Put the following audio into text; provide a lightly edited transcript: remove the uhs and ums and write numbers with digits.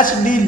HD